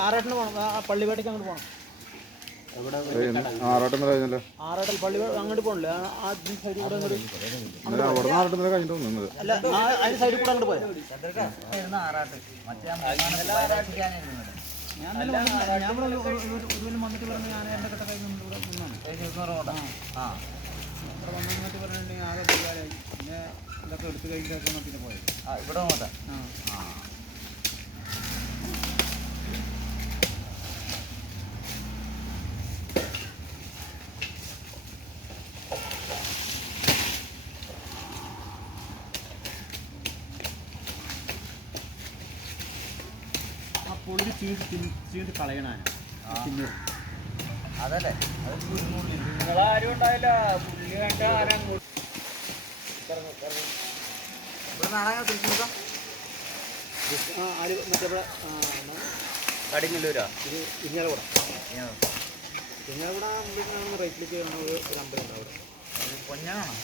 ആറാട്ടിന് പോകണം പള്ളിവേട്ടയ്ക്ക് അങ്ങോട്ട് പോകണം ആറാട്ടം വരെ കഴിഞ്ഞല്ലേ ആറാട്ടൽ പള്ളി അങ്ങോട്ട് പോകണില്ലേ ആ സൈഡിൽ കൂടെ അങ്ങോട്ട് അവിടെ ആറാട്ടം വരെ കഴിഞ്ഞിട്ട് നിന്നത് അല്ല ആ അതിന് സൈഡിൽ കൂടെ അങ്ങോട്ട് പോയാ ആറാട്ട് മറ്റേ ആറാട്ടിക്കാനായിരുന്നു ഞാൻ വന്നിട്ട് പറഞ്ഞു ഞാൻ എന്റെ കെട്ട കഴിഞ്ഞ് ഇവിടെ നിന്നാണ് ഇരുന്നൂറ് റോഡാണ് ആ. ഇവിടെ വന്നിട്ട് പറഞ്ഞിട്ടുണ്ടെങ്കിൽ ആകെ പരിപാടിയായി. പിന്നെ ഇതൊക്കെ എടുത്ത് കഴിഞ്ഞിട്ടാണ് പിന്നെ പോയത്. ആ ഇവിടെ ആ. ആ. കളയണാണ് പിന്നെ അതല്ലേ? നിങ്ങളാരും ഉണ്ടായില്ല പുള്ളി കണ്ട ആരങ്ങോട്ട് കടിങ്ങല്ലൂരാ? ഇത് മുമ്പിൽ കാണുന്ന റൈറ്റിലേക്ക് ഒരു ഒരു അമ്പലം ഉണ്ടാവും പൊന്നാണോ?